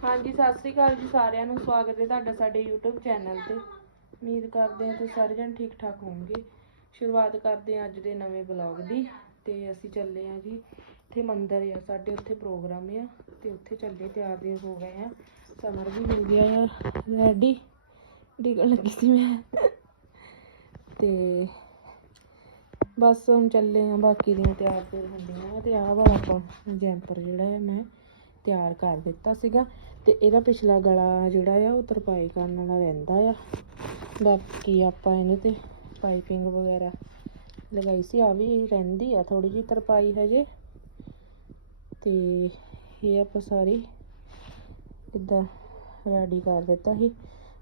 ਹਾਂਜੀ, ਸਤਿ ਸ੍ਰੀ ਅਕਾਲ ਜੀ ਸਾਰਿਆਂ ਨੂੰ। ਸਵਾਗਤ ਹੈ ਤੁਹਾਡਾ ਸਾਡੇ YouTube ਚੈਨਲ ਤੇ। ਉਮੀਦ ਕਰਦੇ ਹਾਂ ਤੁਸੀਂ ਸਾਰੇ ਜਣ ਠੀਕ ਠਾਕ ਹੋਵੋਗੇ। ਸ਼ੁਰੂਆਤ ਕਰਦੇ ਹਾਂ ਅੱਜ ਦੇ ਨਵੇਂ ਵਲੌਗ ਦੀ। ਤੇ ਅਸੀਂ ਚੱਲੇ ਹਾਂ ਜੀ, ਇੱਥੇ ਮੰਦਿਰ ਆ, ਸਾਡੇ ਉੱਥੇ ਪ੍ਰੋਗਰਾਮ ਆ। ਤੇ ਉੱਥੇ ਚੱਲੇ ਤਿਆਰ ਦੇ ਹੋ ਗਏ ਆ ਸਮਰ ਵੀ ਮਿਲ ਗਿਆ ਆ। ਰੈਡੀ ਡਿਗਣ ਲੱਗੀ ਸੀ ਮੈਂ। ਤੇ ਬਸ ਹੁਣ ਚੱਲੇ ਆ ਬਾਕੀ ਦੀਆਂ ਤਿਆਰ ਤਿਆਰ ਹੁੰਦੀਆਂ ਤੇ ਆਹ ਵਾਲਾ ਆਪਾਂ ਜੈਂਪਰ ਜਿਹੜਾ ਹੈ ਮੈਂ ਤਿਆਰ ਕਰ ਦਿੱਤਾ ਸੀਗਾ ਤੇ ਇਹਦਾ ਪਿਛਲਾ ਗਲਾ ਜਿਹੜਾ ਆ ਉਹ ਤਰਪਾਈ ਕਰਨ ਵਾਲਾ ਰਹਿੰਦਾ ਆ। ਬਾਕੀ ਆਪਾਂ ਇਹਨੇ ਤੇ ਪਾਈਪਿੰਗ ਵਗੈਰਾ ਲਗਾਈ ਸੀ ਆ ਵੀ ਰਹਿੰਦੀ ਆ ਥੋੜੀ ਜਿਹੀ ਤਰਪਾਈ ਹਜੇ। ਤੇ ਇਹ ਆਪਾਂ ਸਾਰੀ ਇਦਾਂ ਰੈਡੀ ਕਰ ਦਿੱਤਾ ਸੀ।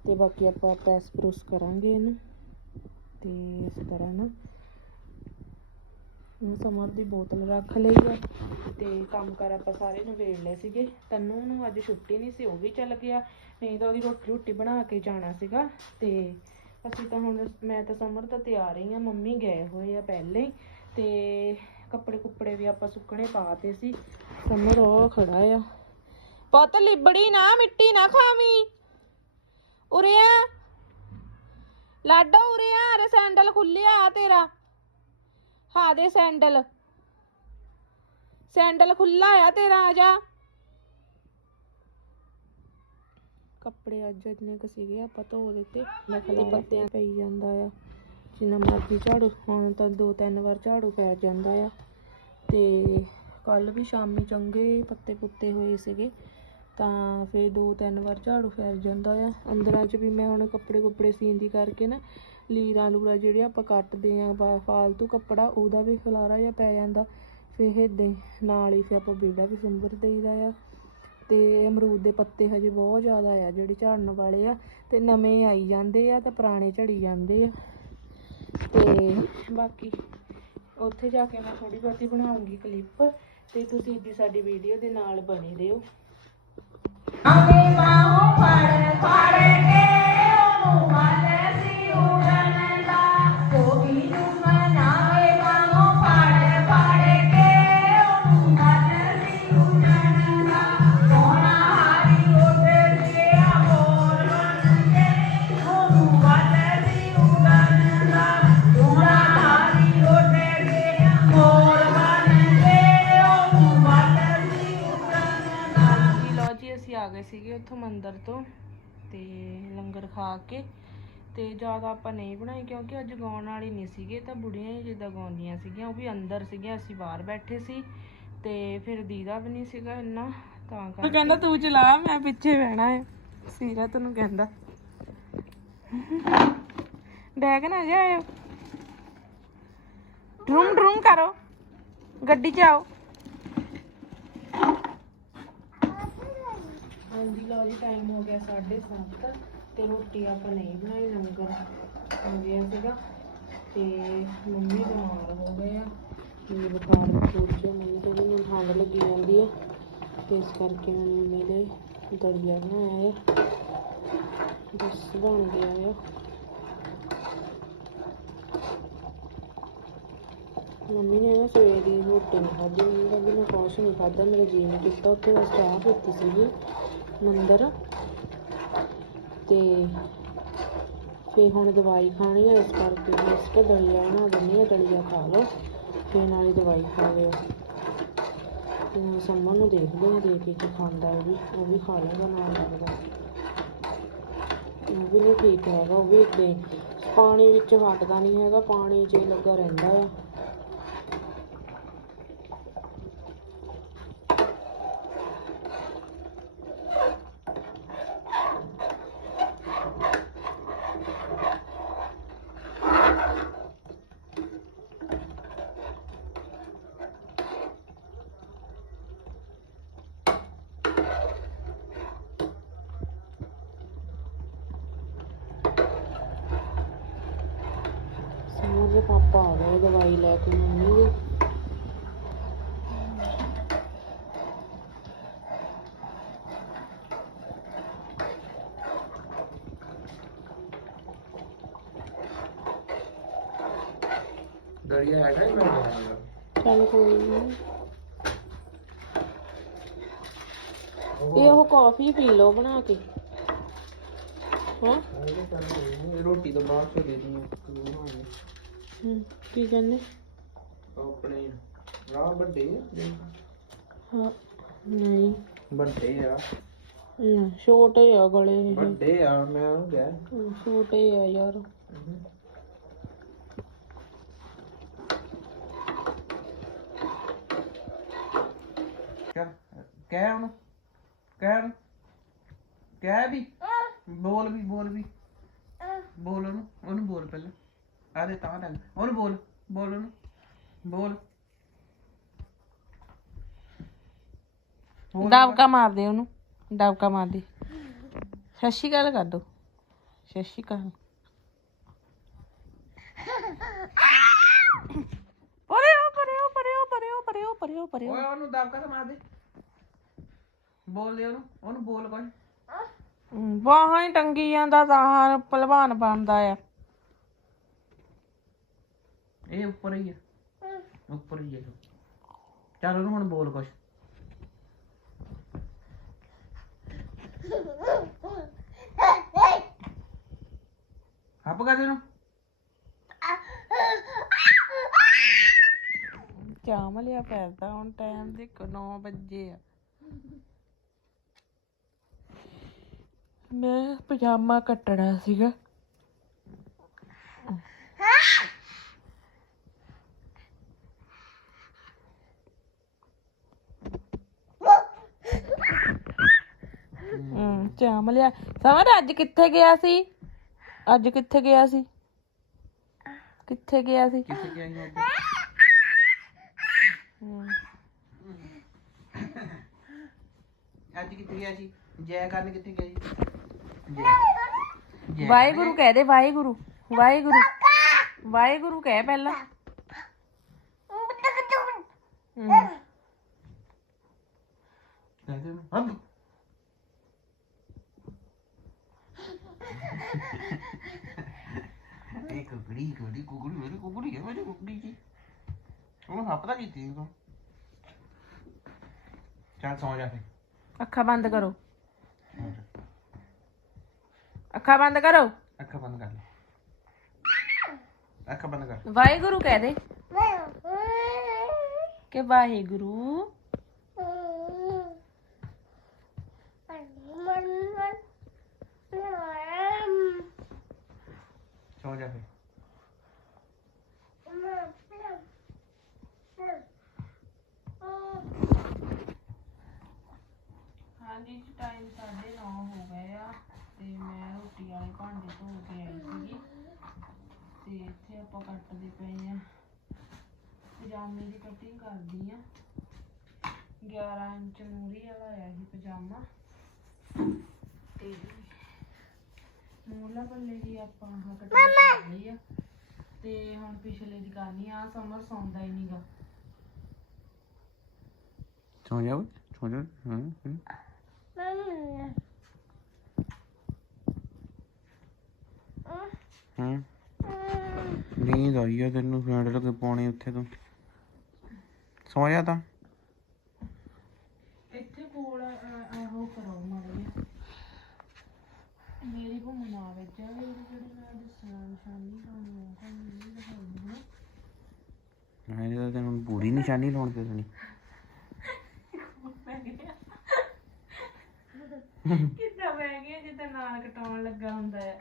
ਤੇ ਬਾਕੀ ਆਪਾਂ ਪ੍ਰੈਸ ਪ੍ਰੂਸ ਕਰਾਂਗੇ ਇਹਨੂੰ। ਤੇ ਇਸ ਤਰ੍ਹਾਂ ਨਾ ਸਮਰ ਦੀ ਬੋਤਲ ਰੱਖ ਲਈ ਆ ਤੇ ਕੰਮ ਕਰ ਆਪਾਂ ਸਾਰੇ ਨਵੇੜ ਲਏ ਸੀਗੇ। ਤੈਨੂੰ ਨੂੰ ਅੱਜ ਛੁੱਟੀ ਨਹੀਂ ਸੀ, ਉਹ ਵੀ ਚੱਲ ਗਿਆ। ਨਹੀਂ ਤਾਂ ਉਹਦੀ ਰੋਟੀ ਰੋਟੀ ਬਣਾ ਕੇ ਜਾਣਾ ਸੀਗਾ ਤੇ ਅਸੀਂ ਤਾਂ ਹੁਣ ਮੈਂ ਤਾਂ ਸਮਰ ਤਾਂ ਤਿਆਰ ਹੀ ਆ, ਮੰਮੀ ਗਏ ਹੋਏ ਆ ਪਹਿਲੇ ਤੇ ਕੱਪੜੇ ਕੁੱਪੜੇ ਵੀ ਆਪਾਂ ਸੁੱਕਣੇ ਪਾਤੇ ਸੀ। ਸਮਰ ਉਹ ਖੜਾ ਆ। ਪੁੱਤ ਲਿਬੜੀ ਨਾ, ਮਿੱਟੀ ਨਾ ਖਾਵੀਂ। ਉਰੇ ਆ। ਲਾਡੋ ਉਰੇ ਆ ਰੇ ਸੈਂਡਲ ਖੁੱਲਿਆ ਤੇਰਾ। ਹਾਂ ਦੇ ਸੈਂਡਲ। ਸੈਂਡਲ ਖੁੱਲਾ ਆ ਤੇਰਾ ਆ ਜਾ ਕੱਪੜੇ ਅੱਜ ਇੰਨੇ ਕੁ ਸੀਗੇ ਆਪਾਂ ਧੋ ਦਿੱਤੇ। ਨਕਲੀ ਪੱਤਿਆਂ ਪਈ ਜਾਂਦਾ ਆ। ਜਿੰਨਾ ਮਰਜ਼ੀ ਝਾੜੂ ਹੁਣ ਤਾਂ ਦੋ ਤਿੰਨ ਵਾਰ ਝਾੜੂ ਪੈ ਜਾਂਦਾ ਆ। ਤੇ ਕੱਲ ਵੀ ਸ਼ਾਮੀ ਚੰਗੇ ਪੱਤੇ ਪੁੱਤੇ ਹੋਏ ਸੀਗੇ ਤਾਂ ਫਿਰ ਦੋ ਤਿੰਨ ਵਾਰ ਝਾੜੂ ਫੈਲ ਜਾਂਦਾ ਆ। ਅੰਦਰਾਂ 'ਚ ਵੀ ਮੈਂ ਹੁਣ ਕੱਪੜੇ ਕੁੱਪੜੇ ਸੀਂਦੀ ਕਰਕੇ ਨਾ ਲੀਰਾਂ ਲੂਰਾ ਜਿਹੜੇ ਆਪਾਂ ਕੱਟਦੇ ਆ ਫਾਲਤੂ ਕੱਪੜਾ, ਉਹਦਾ ਵੀ ਖਲਾਰਾ ਜਿਹਾ ਪੈ ਜਾਂਦਾ। ਫਿਰ ਏਦਾਂ ਨਾਲ ਹੀ ਫਿਰ ਆਪਾਂ ਵਿਹੜਾ ਵੀ ਸੁੰਦਰ ਦੇਈਦਾ ਆ। ਤੇ ਅਮਰੂਦ ਦੇ ਪੱਤੇ ਹਜੇ ਬਹੁਤ ਜ਼ਿਆਦਾ ਆ, ਜਿਹੜੇ ਝੜਨ ਵਾਲੇ ਆ। ਤੇ ਨਵੇਂ ਆਈ ਜਾਂਦੇ ਆ ਤੇ ਪੁਰਾਣੇ ਝੜੀ ਜਾਂਦੇ ਆ। ਤੇ ਬਾਕੀ ਉੱਥੇ ਜਾ ਕੇ ਮੈਂ ਥੋੜੀ ਬਹੁਤੀ ਬਣਾਉਂਗੀ ਕਲਿੱਪ ਤੇ ਤੁਸੀਂ ਇੱਦੀ ਸਾਡੀ ਵੀਡੀਓ ਦੇ ਨਾਲ ਬਣੇ ਰਹੋ। ਆਵੇ ਬਾਹੋਂ ਫੜ ਫੜ ਤੇ ਲੰਗਰ ਖਾ ਕੇ ਤੇ ਜ਼ਿਆਦਾ ਆਪਾਂ ਨਹੀਂ ਬਣਾਈ ਕਿਉਂਕਿ ਅੱਜ ਗਾਉਣ ਵਾਲੀ ਨਹੀਂ ਸੀਗੇ ਤਾਂ ਬੁੜੀਆਂ ਹੀ ਜਿੱਦਾਂ ਗਾਉਂਦੀਆਂ ਸੀਗੀਆਂ ਉਹ ਵੀ ਅੰਦਰ ਸੀਗੀਆਂ ਅਸੀਂ ਬਾਹਰ ਬੈਠੇ ਸੀ ਤੇ ਫਿਰ ਦੀਦਾ ਵੀ ਨਹੀਂ ਸੀਗਾ ਇੰਨਾ ਤਾਂ ਕਰਕੇ। ਕਹਿੰਦਾ ਤੂੰ ਚਲਾ ਮੈਂ ਪਿੱਛੇ ਬਹਿਣਾ ਹੈ। ਸੀਰਤ ਨੂੰ ਕਹਿੰਦਾ। ਡੈਗ ਨਾ ਜਾਇਓ ਡਰੂਮ ਡਰੂਮ ਕਰੋ। ਗੱਡੀ 'ਚ ਆਓ। ਹਾਂਜੀ ਲਓ ਜੀ ਟਾਈਮ ਹੋ ਗਿਆ 7:30 ਤੇ ਰੋਟੀ ਆਪਾਂ ਨਹੀਂ ਬਣਾਈ, ਲੰਗਰ ਹੋ ਗਿਆ ਸੀਗਾ ਤੇ ਮੰਮੀ ਬਿਮਾਰ ਹੋ ਗਏ ਆ। ਤੇ ਬੁਖਾਰ ਬਖੂਰ ਮੰਮੀ ਤੋਂ ਵੀ ਮੈਨੂੰ ਠੰਡ ਲੱਗੀ ਜਾਂਦੀ ਆ। ਤੇ ਇਸ ਕਰਕੇ ਮੈਂ ਮੰਮੀ ਦੇ ਦਲੀਆ ਬਣਾਇਆ ਆ ਬਸ ਬਣ ਗਿਆ ਆ। ਮੰਮੀ ਨੇ ਨਾ ਸਵੇਰ ਦੀ ਰੋਟੀ ਨਹੀਂ ਖਾਧੀ, ਮੰਮੀ ਕਹਿੰਦੀ ਮੈਂ ਕੁਛ ਨਹੀਂ ਖਾਧਾ, ਮੇਰਾ ਜੀ ਨਹੀਂ ਕੀਤਾ, ਉੱਥੇ ਬਸ ਚਾਹ ਪੀਤੀ ਸੀਗੀ। ਮੰਦਰ। ਤੇ ਫੇ ਹੁਣ ਦਵਾਈ ਖਾਣੀ ਹੈ ਇਸ ਕਰਕੇ ਬਸ ਕਿ ਦਲੀਆ ਬਣਾ ਦਿੰਦੀ ਹਾਂ ਦਲੀਆ ਖਾ ਲਓ ਫੇ ਨਾਲੇ ਦਵਾਈ ਖਾ ਲਿਓ। ਤੇ ਸੰਮਨ ਨੂੰ ਦੇਖਦੇ ਹਾਂ ਦੇ ਕੇ ਕੀ ਖਾਂਦਾ ਉਹ ਵੀ ਉਹ ਵੀ ਖਾ ਲੇਗਾ ਨਾਲ ਲੱਗਦਾ ਉਹ ਵੀ ਨਹੀਂ ਠੀਕ ਹੈਗਾ, ਉਹ ਵੀ ਏਦਾਂ ਹੀ ਪਾਣੀ ਵਿੱਚ ਹਟਦਾ ਨਹੀਂ ਹੈਗਾ, ਪਾਣੀ 'ਚ ਲੱਗਾ ਰਹਿੰਦਾ ਆ ਸਮਰ ਦੇ ਗਏ ਦਵਾਈ ਲੈ ਕੇ ਮੰਮੀ ਦੀ ਦਰਿਆ ਹੈਗਾ ਹੀ ਮੈਂ ਜਾਣਦਾ ਚੱਲ ਕੋਈ ਨਹੀਂ ਇਹ ਉਹ ਕਾਫੀ ਪੀ ਲਓ ਬਣਾ ਕੇ। ਹਾਂ? ਰੋਟੀ ਤੋਂ ਬਾਅਦ ਚ ਦੇ ਦੀ ਕੀ ਕਹਿੰਦੇ? ਆਪਣੇ ਰਾਹ ਵੱਡੇ ਆ ਹਾਂ ਨਹੀਂ। ਵੱਡੇ ਆ। ਹਮ, ਛੋਟੇ ਆ ਗਲੇ ਇਹ। ਵੱਡੇ ਆ ਮੈਂ ਉਹ ਗਿਆ ਹਮ, ਛੋਟੇ ਆ ਯਾਰ। ਕਹਿ ਉਹਨੂੰ ਕਹਿ ਉਹਨੂੰ। ਕਹਿ ਵੀ ਬੋਲ ਵੀ ਬੋਲ ਵੀ। ਬੋਲ ਉਹਨੂੰ ਉਹਨੂੰ ਬੋਲ ਪਹਿਲਾਂ। ਆ ਦੇ ਤਾਂ ਲੱਗ ਉਹਨੂੰ ਬੋਲ ਬੋਲ ਉਹਨੂੰ। ਬੋਲ। ਬੋਲ। ਮਾਰ ਦੇ ਉਹਨੂੰ। ਦਬਕਾ ਮਾਰ ਦੇ। ਸਤਿ ਸ਼੍ਰੀ ਅਕਾਲ ਕਰ ਦੋ। ਸਤਿ ਸ਼੍ਰੀ ਅਕਾਲ। ਪਰੇ ਹੋ ਪਰੇ ਹੋ ਪਰੇ ਹੋ ਪਰੇ ਹੋ ਪਰੇ ਹੋ ਪਰੇ ਹੋ ਪਰੇ ਹੋ ਓਏ ਉਹਨੂੰ ਦਬਕਾ ਤਾਂ ਮਾਰ ਦੇ। ਬੋਲ ਦੇ ਉਹਨੂੰ। ਉਹਨੂੰ ਬੋਲ ਕੋਈ। ਹਮ, ਬਾਹਾਂ ਹੀ ਟੰਗੀ ਜਾਂਦਾ ਤਾਂ ਪਹਿਲਵਾਨ ਬਣਦਾ ਆ। ਇਹ ਉੱਪਰ ਹੀ ਹੈ ਉੱਪਰ ਹੀ ਹੈ ਚੱਲ ਉਹਨੂੰ ਹੁਣ ਬੋਲ ਕੁਛ। ਹੱਪ ਕਰ ਦੇ ਉਹਨੂੰ ਚਾਮ ਲਿਆ ਪੈਰਦਾ ਹੁਣ ਟਾਈਮ ਦੇਖੋ 9 ਵਜੇ ਆ। ਮੈਂ ਪਜਾਮਾ ਕੱਟਣਾ ਸੀਗਾ। ਹੂੰ ਚਾਮ ਲਿਆ ਸਮਰ ਅੱਜ ਕਿੱਥੇ ਗਿਆ ਸੀ? ਅੱਜ ਕਿੱਥੇ ਗਿਆ ਸੀ? ਕਿੱਥੇ ਗਿਆ ਸੀ? ਕਿੱਥੇ ਗਿਆ ਸੀ ਅੱਜ? ਹੂੰ। ਅੱਜ ਕਿੱਥੇ ਗਿਆ ਸੀ? ਜੈ ਕਰਨ ਕਿੱਥੇ ਗਿਆ ਸੀ? ਜੈ। ਜੈ ਵਾਹਿਗੁਰੂ ਕਹਿ ਦੇ ਵਾਹਿਗੁਰੂ। ਵਾਹਿਗੁਰੂ। ਵਾਹਿਗੁਰੂ ਕਹਿ ਪਹਿਲਾਂ। ਹਮ, ਕਹਿ ਦੇ ਉਹਨੂੰ ਹੱਪ ਇਹ ਕੁਕੜੀ ਕੁਕੜੀ ਕੁਕੜੀ ਮੇਰੀ ਕੁਕੜੀ ਹੈ ਮੇਰੀ ਕੁਕੜੀ ਜੀ ਉਹ ਹੱਪਦਾ ਕੀਤੀ ਤੂੰ। ਚੱਲ ਸੌ ਜਾ ਫੇ ਅੱਖਾਂ ਬੰਦ ਕਰੋ। ਅੱਖਾਂ ਬੰਦ ਕਰੋ। ਅੱਖਾਂ ਬੰਦ ਕਰ ਲੈ। ਅੱਖਾਂ ਬੰਦ ਕਰ। ਵਾਹਿਗੁਰੂ ਕਹਿ ਦੇ। ਕਿ ਵਾਹਿਗੁਰੂ। ਸੌ ਜਾ ਫੇ ਹਾਂਜੀ ਟਾਈਮ 9:30 ਹੋ ਗਏ ਆ ਤੇ ਮੈਂ ਰੋਟੀ ਵਾਲੇ ਭਾਂਡੇ ਧੋ ਕੇ ਆਈ ਸੀਗੀ ਤੇ ਇੱਥੇ ਆਪਾਂ ਕੱਟਦੇ ਪਏ ਆ। ਪਜਾਮੇ ਦੀ ਕਟਿੰਗ ਕਰਦੀ ਆ। 11 ਇੰਚ ਮੂਰੀ ਵਾਲਾ ਆਇਆ ਸੀ ਪਜਾਮਾ। ਤੇ ਮੂਲਾ ਪੱਲੇ ਦੀ ਆਪਾਂ ਆਹ ਕਟਿੰਗ ਕਰ ਲਈ ਆ। ਤੇ ਹੁਣ ਪਿਛਲੇ ਦੀ ਕਰਨੀ ਆ ਸਮਰ ਸੌਂਦਾ ਹੀ ਨਹੀਂਗਾ ਸੌ ਜਾ ਓਏ ਸੌ ਜਾ। ਹਾਂ ਹਾਂ। ਹੂੰ। ਨੀਂਦ ਆਈ ਆ ਤੈਨੂੰ ਫੈਂਡ ਲੱਗੇ ਪਾਉਣੇ ਉੱਥੇ ਤੋਂ। ਸੌ ਜਾ ਤਾਂ। ਇੱਥੇ ਕੋਲ ਆਹੋ ਕਰੋ ਮਾਰੇ ਮੇਰੀ ਭੂਮੀ ਨਾ ਵਿੱਚ ਜਾਵੇ ਉਹਦੀ ਜਿਹੜੀ ਮੈਂ ਦੱਸਣਾ ਨਿਸ਼ਾਨੀ ਤੁਹਾਨੂੰ ਉਹ ਕੰਮ ਨਹੀਂ ਦਿਖਾਉਂਦੀ ਨਾ ਮੈਂ ਜਦੋਂ ਤੈਨੂੰ ਪੂਰੀ ਨਿਸ਼ਾਨੀ ਲਾਉਣ ਤੇ ਸੁਣੀ ਕਿੱਦਾਂ ਬਹਿ ਗਿਆ ਜਿੱਦਾਂ ਨਾਲ ਕਟਾਉਣ ਲੱਗਾ ਹੁੰਦਾ ਹੈ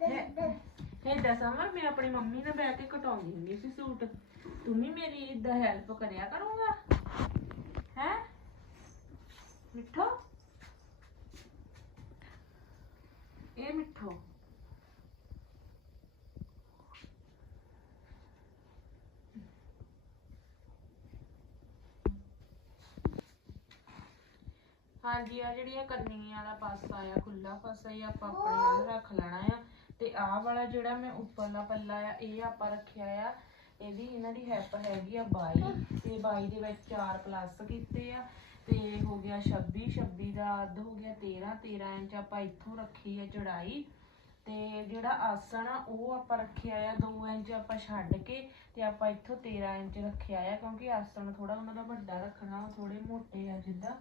ਏਦਾਂ ਸਮਰ ਮੈਂ ਆਪਣੀ ਮੰਮੀ ਨਾਲ ਬਹਿ ਕੇ ਕਟਾਉਂਦੀ ਹੁੰਦੀ ਸੀ ਸੂਟ। ਤੂੰ ਵੀ ਮੇਰੀ ਇਦਾਂ ਹੈਲਪ ਕਰਿਆ ਕਰੂੰਗਾ? ਹੈ? ਮਿੱਠੋ? ਇਹ ਮਿੱਠੋ। ਹਾਂਜੀ ਆ ਜਿਹੜੀਆਂ ਕਰਨੀ ਵਾਲਾ ਪਾਸਾ ਆ ਖੁੱਲਾ ਪਾਸਾ ਇਹ ਆਪਾਂ ਆਪਣੇ ਨਾਲ ਰੱਖ ਲੈਣਾ ਆ। ਤੇ ਆਹ ਵਾਲਾ ਜਿਹੜਾ ਮੈਂ ਉੱਪਰਲਾ ਪੱਲਾ ਆ, ਇਹ ਆਪਾਂ ਰੱਖਿਆ ਆ। ਇਹਦੀ ਇਹਨਾਂ ਦੀ ਹੈਪ ਹੈਗੀ ਆ 22 ਤੇ 22 ਦੇ ਵਿੱਚ 4 ਪਲੱਸ ਕੀਤੇ ਆ। ਤੇ ਹੋ ਗਿਆ 26 26 ਦਾ ਅੱਧ ਹੋ ਗਿਆ 13 13 ਇੰਚ ਆਪਾਂ ਇੱਥੋਂ ਰੱਖੀ ਆ ਚੜਾਈ। ਤੇ ਜਿਹੜਾ ਆਸਣ ਆ, ਉਹ ਆਪਾਂ ਰੱਖਿਆ ਆ 2 ਇੰਚ ਆਪਾਂ ਛੱਡ ਕੇ। ਤੇ ਆਪਾਂ ਇੱਥੋਂ 13 ਇੰਚ ਰੱਖਿਆ ਆ, ਕਿਉਂਕਿ ਆਸਣ ਥੋੜਾ ਉਹਨਾਂ ਦਾ ਵੱਡਾ ਰੱਖਣਾ ਥੋੜੇ ਮੋਟੇ ਆ ਜਿੱਦਾਂ।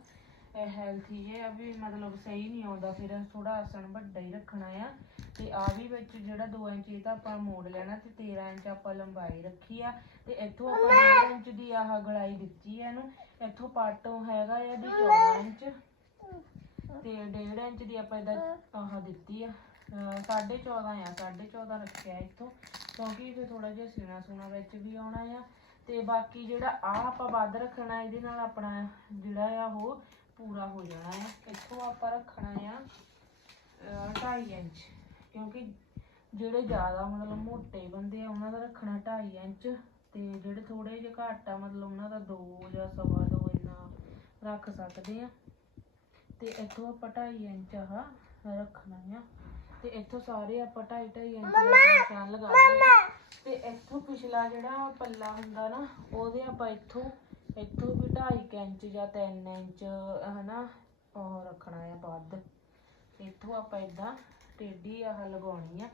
ਹੈਲਥੀ ਜੇ ਆ ਵੀ ਮਤਲਬ ਸਹੀ ਨਹੀਂ ਆਉਂਦਾ ਫਿਰ ਥੋੜਾ ਆਸਣ ਵੱਡਾ ਹੀ ਰੱਖਣਾ ਆ। ਤੇ ਆ ਵੀ ਵਿੱਚ ਜਿਹੜਾ 2 ਇੰਚ ਇਹ ਤਾਂ ਆਪਾਂ ਮੋੜ ਲੈਣਾ ਤੇ 13 ਇੰਚ ਆਪਾਂ ਲੰਬਾਈ ਰੱਖੀ ਆ। ਤੇ ਇੱਥੋਂ ਆਪਾਂ 1.5 ਇੰਚ ਦੀ ਆਹ ਗਲਾਈ ਦਿੱਤੀ ਆ ਇਹਨੂੰ। ਇੱਥੋਂ ਪਾਟੋਂ ਹੈਗਾ ਆ ਇਹਦੀ 14 ਇੰਚ। ਤੇ 1.5 ਇੰਚ ਦੀ ਆਪਾਂ ਇਹਦਾ ਆਹ ਦਿੱਤੀ ਆ। ਅਹ ਸਾਢੇ 14 ਆ ਸਾਢੇ 14 ਰੱਖਿਆ ਇੱਥੋਂ। ਕਿਉਂਕਿ ਫਿਰ ਥੋੜਾ ਜਿਹਾ ਸੀਣਾ ਸੂਣਾ ਵਿੱਚ ਵੀ ਆਉਣਾ ਆ। ਤੇ ਬਾਕੀ ਜਿਹੜਾ ਆ ਆਪਾਂ ਵੱਧ ਰੱਖਣਾ ਇਹਦੇ ਨਾਲ ਆਪਣਾ ਜਿਹੜਾ ਆ ਉਹ ਪੂਰਾ ਹੋ ਜਾਣਾ ਆ ਇੱਥੋਂ ਆਪਾਂ ਰੱਖਣਾ ਆ 2.5 ਇੰਚ। ਕਿਉਂਕਿ ਜਿਹੜੇ ਜ਼ਿਆਦਾ ਮਤਲਬ ਮੋਟੇ ਬੰਦੇ ਆ ਉਹਨਾਂ ਦਾ ਰੱਖਣਾ 2.5 ਇੰਚ। ਤੇ ਜਿਹੜੇ ਥੋੜੇ ਜਿਹੇ ਘੱਟ ਆ ਮਤਲਬ ਉਹਨਾਂ ਦਾ 2 ਜਾਂ ਸਵਾ ਦੋ ਇੰਨਾ ਰੱਖ ਸਕਦੇ ਆ। ਤੇ ਇੱਥੋਂ ਆਪਾਂ 2.5 ਇੰਚ ਆਹ ਰੱਖਣਾ ਆ। ਤੇ ਇੱਥੋਂ ਸਾਰੇ ਆਪਾਂ 2.5 ਇੰਚ ਦਾ ਨਿਸ਼ਾਨ ਲਗਾ ਦੇਣਾ ਤੇ ਇੱਥੋਂ ਪਿਛਲਾ ਜਿਹੜਾ ਪੱਲਾ ਹੁੰਦਾ ਨਾ, ਉਹਦੇ ਆਪਾਂ ਇੱਥੋਂ ਇੱਥੋਂ ਵੀ 2.5 ਇੰਚ ਜਾਂ 3 ਇੰਚ, ਹਨਾ, ਉਹ ਰੱਖਣਾ ਆ ਵੱਧ। ਇੱਥੋਂ ਆਪਾਂ ਇਦਾਂ ਟੇਢੀ ਆਹ ਲਗਾਉਣੀ ਆ।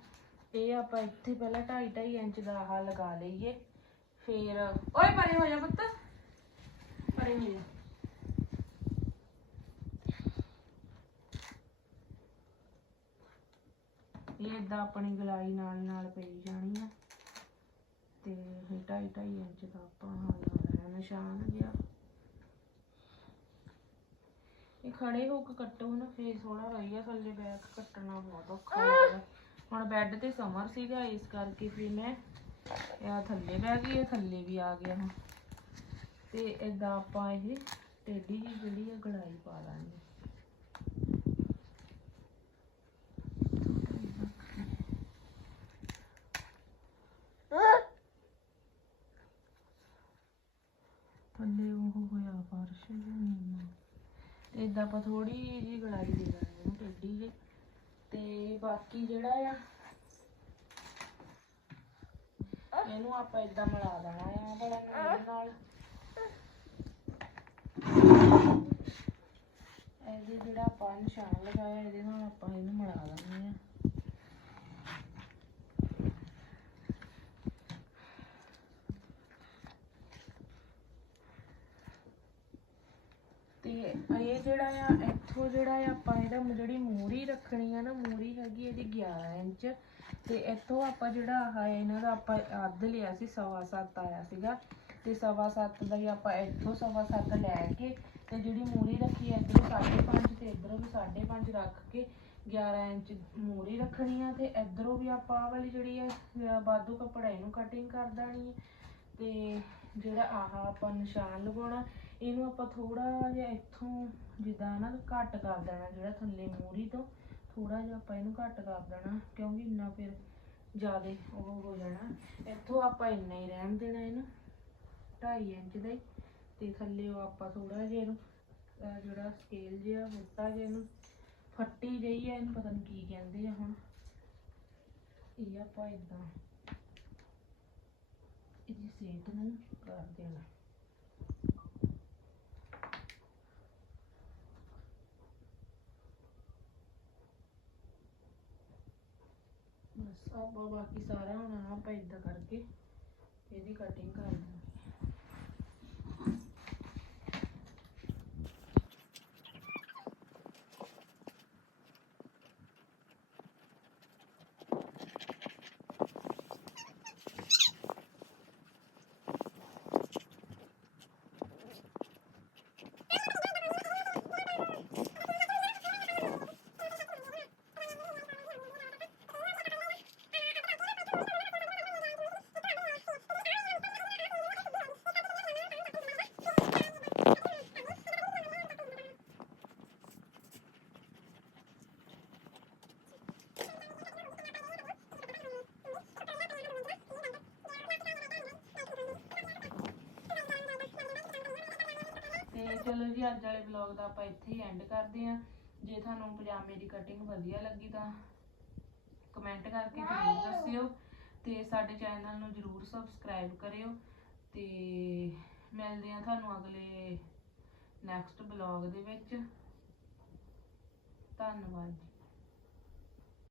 ਇਹ ਆਪਾਂ ਇੱਥੇ ਪਹਿਲਾਂ 2.5 2.5 ਇੰਚ ਦਾ ਆਹ ਲਗਾ ਲਈਏ। ਫੇਰ, ਓਏ, ਪਰੇ ਹੋ ਜਾ ਪੁੱਤ। ਪਰੇ ਹੋ ਜਾ। ਇਹ ਇਦਾਂ ਆਪਣੀ ਗਲਾਈ ਨਾਲ ਨਾਲ ਪਈ ਜਾਣੀ ਆ। ਤੇ ਫਿਰ ਢਾਈ ਢਾਈ ਇੰਚ ਦਾ ਆਪਾਂ ਆਹ ਨਿਸ਼ਾਨ ਜਿਹਾ। ਇਹ ਖੜੇ ਹੋ ਕੇ ਕੱਟੋ ਨਾ, ਫੇਰ ਥੋੜਾ ਵਧੀਆ ਥੱਲੇ ਬੈਕ ਕੱਟਣਾ ਬਹੁਤ ਔਖਾ ਲੱਗਦਾ ਹੁਣ ਬੈੱਡ ਤੇ ਸਮਰ ਸੀਗਾ, ਇਸ ਕਰਕੇ ਫਿਰ ਮੈਂ ਇਹ ਥੱਲੇ ਬਹਿ ਗਈ, ਇਹ ਥੱਲੇ ਵੀ ਆ ਗਿਆ ਹੁਣ। ਤੇ ਇਦਾਂ ਆਪਾਂ ਇਹ ਟੇਢੀ ਜਿਹੀ ਜਿਹੜੀ ਆ ਗੜਾਈ ਪਾ ਲਾਂਗੇ। ਥੱਲੇ ਉਹ ਹੋਇਆ ਫਰਸ਼ ਜਿਹਾ ਇਦਾਂ ਆਪਾਂ ਥੋੜੀ ਜਿਹੀ ਗਲਾਈ ਦੇ ਦਾਂਗੇ ਇਹਨੂੰ ਟੇਢੀ ਜਿਹੀ। ਤੇ ਬਾਕੀ ਜਿਹੜਾ ਆ, ਇਹਨੂੰ ਆਪਾਂ ਇਦਾਂ ਮਿਲਾ ਦੇਣਾ ਆ ਬੜਾ ਇਹਦੇ ਨਾਲ। ਇਹਦੇ ਜਿਹੜਾ ਆਪਾਂ ਨਿਸ਼ਾਨ ਲਗਾਇਆ, ਇਹਦੇ ਨਾਲ ਆਪਾਂ ਇਹਨੂੰ ਮਿਲਾ ਦਿੰਦੇ ਆ। ਇਹ ਜਿਹੜਾ ਆ, ਇੱਥੋਂ ਜਿਹੜਾ ਆ ਆਪਾਂ ਇਹਦਾ ਜਿਹੜੀ ਮੂਰੀ ਰੱਖਣੀ ਆ ਨਾ, ਮੂਰੀ ਹੈਗੀ ਇਹਦੀ 11 ਇੰਚ। ਤੇ ਇੱਥੋਂ ਆਪਾਂ ਜਿਹੜਾ ਆਹ ਇਹਨਾਂ ਦਾ ਆਪਾਂ ਅੱਧ ਲਿਆ ਸੀ, ਸਵਾ ਸੱਤ ਆਇਆ ਸੀਗਾ। ਤੇ ਸਵਾ ਸੱਤ ਦਾ ਹੀ ਆਪਾਂ ਇੱਥੋਂ ਸਵਾ ਸੱਤ ਲੈ ਕੇ ਤੇ ਜਿਹੜੀ ਮੂਰੀ ਰੱਖੀ ਹੈ ਇੱਧਰੋਂ 5.5 ਤੇ ਇੱਧਰੋਂ ਵੀ 5.5 ਰੱਖ ਕੇ 11 ਇੰਚ ਮੂਰੀ ਰੱਖਣੀ ਆ। ਤੇ ਇੱਧਰੋਂ ਵੀ ਆਪਾਂ ਆਹ ਵਾਲੀ ਜਿਹੜੀ ਆ, ਅਹ ਬਾਦੂ ਕੱਪੜਾ ਇਹਨੂੰ ਕਟਿੰਗ ਕਰ ਦੇਣੀ ਹੈ ਤੇ ਜਿਹੜਾ ਆਹ ਆਪਾਂ ਨਿਸ਼ਾਨ ਲਗਾਉਣਾ ਇਹਨੂੰ ਆਪਾਂ ਥੋੜਾ ਜਿਹਾ ਇੱਥੋਂ ਜਿੱਦਾਂ ਨਾ ਘੱਟ ਕਰ ਦੇਣਾ, ਜਿਹੜਾ ਥੱਲੇ ਮੂਰੀ ਤੋਂ ਥੋੜਾ ਜਿਹਾ ਆਪਾਂ ਇਹਨੂੰ ਘੱਟ ਕਰ ਦੇਣਾ, ਕਿਉਂਕਿ ਇੰਨਾ ਫਿਰ ਜ਼ਿਆਦਾ ਉਹ ਹੋ ਜਾਣਾ। ਇੱਥੋਂ ਆਪਾਂ ਇੰਨਾ ਹੀ ਰਹਿਣ ਦੇਣਾ ਇਹਨੂੰ 2.5 ਇੰਚ ਦਾ ਹੀ, ਤੇ ਥੱਲੇ ਉਹ ਆਪਾਂ ਥੋੜਾ ਜਿਹਾ ਇਹਨੂੰ ਜਿਹੜਾ ਸਕੇਲ ਜਿਹਾ ਮੋਟਾ ਜਿਹਾ ਇਹਨੂੰ ਫੱਟੀ ਜਿਹੀ ਆ, ਇਹਨੂੰ ਪਤਾ ਨਹੀਂ ਕੀ ਕਹਿੰਦੇ ਆ ਹੁਣ। ਇਹ ਆਪਾਂ ਇਦਾਂ ਇਹਦੀ ਸੇਟ ਨੂੰ ਕਰ ਦੇਣਾ ਬਸ ਆਪਾਂ ਬਾਕੀ ਸਾਰਾ ਹੁਣ ਆਪਾਂ ਇਦਾਂ ਕਰਕੇ ਇਹਦੀ ਕਟਿੰਗ ਕਰ ਦੇਣੀ ਤੇ ਚਲੋ ਜੀ ਅੱਜ ਵਾਲੇ ਵਲੌਗ ਦਾ ਆਪਾਂ ਇੱਥੇ ਹੀ ਐਂਡ ਕਰਦੇ ਹਾਂ। ਜੇ ਤੁਹਾਨੂੰ ਪਜਾਮੇ ਦੀ ਕਟਿੰਗ ਵਧੀਆ ਲੱਗੀ ਤਾਂ ਕਮੈਂਟ ਕਰਕੇ ਜ਼ਰੂਰ ਦੱਸਿਓ ਤੇ ਸਾਡੇ ਚੈਨਲ ਨੂੰ ਜ਼ਰੂਰ ਸਬਸਕ੍ਰਾਈਬ ਕਰਿਓ ਤੇ ਮਿਲਦੇ ਹਾਂ ਤੁਹਾਨੂੰ ਅਗਲੇ ਨੈਕਸਟ ਵਲੌਗ ਦੇ ਵਿੱਚ। ਧੰਨਵਾਦ ਜੀ।